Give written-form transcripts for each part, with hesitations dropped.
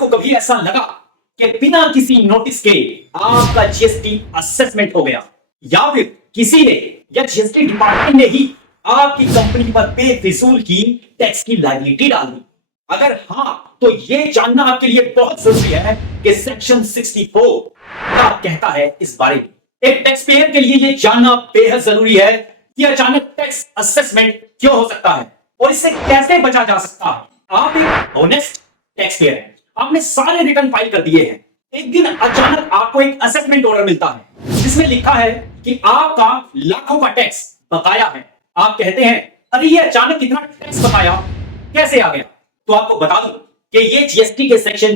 आपको कभी ऐसा लगा कि बिना किसी नोटिस के आपका जीएसटी असेसमेंट हो गया, या फिर किसी ने या जीएसटी डिपार्टमेंट ने ही आपकी कंपनी पर बेफिजूल की टैक्स की लायबिलिटी डाल दी? अगर हाँ, तो यह जानना आपके लिए बहुत जरूरी है कि सेक्शन 64 क्या कहता है इस बारे में। एक टैक्स पेयर के लिए यह जानना बेहद जरूरी है कि अचानक टैक्स असेसमेंट क्यों हो सकता है और इससे कैसे बचा जा सकता है। आप एक ऑनेस्ट टैक्स पेयर हैं, आपने सारे रिटर्न फाइल कर दिए हैं। एक दिन अचानक आपको एक असेसमेंट ऑर्डर मिलता है जिसमें लिखा है कि आपका लाखों का टैक्स बकाया है। आप कहते हैं, अरे ये अचानक इतना टैक्स बकाया कैसे आ गया? तो आपको बता दूं कि ये जीएसटी के सेक्शन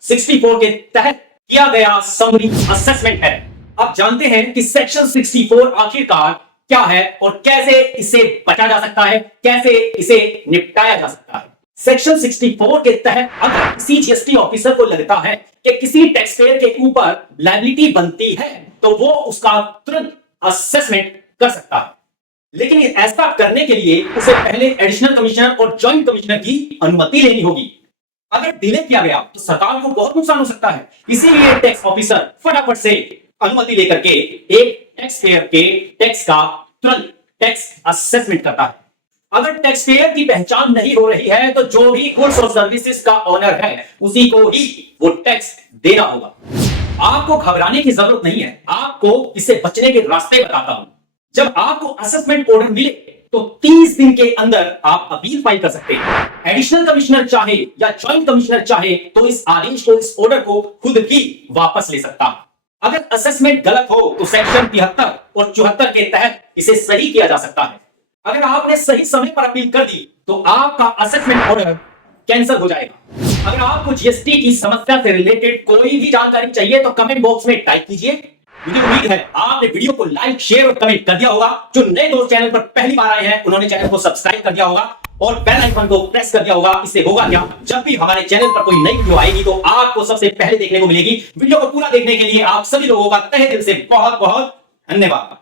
64 के तहत किया गया समरी असेसमेंट है। आप जानते हैं कि सेक्शन 64 आखिरकार क्या है और कैसे इसे बचा जा सकता है, कैसे इसे निपटाया जा सकता है। सेक्शन 64 के तहत अगर किसी जीएसटी ऑफिसर को लगता है कि किसी टैक्स पेयर के ऊपर लायबिलिटी बनती है तो वो उसका तुरंत असेसमेंट कर सकता है, लेकिन ऐसा करने के लिए उसे पहले एडिशनल कमिश्नर और जॉइंट कमिश्नर की अनुमति लेनी होगी। अगर डिले किया गया तो सरकार को बहुत नुकसान हो सकता है। इसीलिए टैक्स ऑफिसर फटाफट से अनुमति लेकर के एक टैक्स पेयर के टैक्स का तुरंत टैक्स असेसमेंट करता है। अगर टैक्स पेयर की पहचान नहीं हो रही है तो जो भी गुड्स और सर्विसेज का ऑनर है उसी को ही वो टैक्स देना होगा। आपको घबराने की जरूरत नहीं है, आपको इससे बचने के रास्ते बताता हूं। जब आपको असेसमेंट ऑर्डर मिले तो 30 दिन के अंदर आप अपील फाइल कर सकते हैं। एडिशनल कमिश्नर चाहे या जॉइंट कमिश्नर चाहे तो इस आदेश को, इस ऑर्डर को खुद भी वापस ले सकता है। अगर असेसमेंट गलत हो तो सेक्शन 73 और 74 के तहत इसे सही किया जा सकता है। अगर आपने सही समय पर अपील कर दी तो आपका असेसमेंट ऑर्डर कैंसिल हो जाएगा। अगर आपको जीएसटी की समस्या से रिलेटेड कोई भी जानकारी चाहिए तो कमेंट बॉक्स में टाइप कीजिए। मुझे उम्मीद है आपने वीडियो को लाइक, शेयर और कमेंट कर दिया होगा। जो नए दोस्त चैनल पर पहली बार आए हैं उन्होंने चैनल को सब्सक्राइब कर दिया होगा और बेल आइकन को प्रेस कर दिया होगा। इससे होगा क्या, जब भी हमारे चैनल पर कोई नई वीडियो आएगी तो आपको सबसे पहले देखने को मिलेगी। वीडियो को पूरा देखने के लिए आप सभी लोगों का तहे दिल से बहुत बहुत धन्यवाद।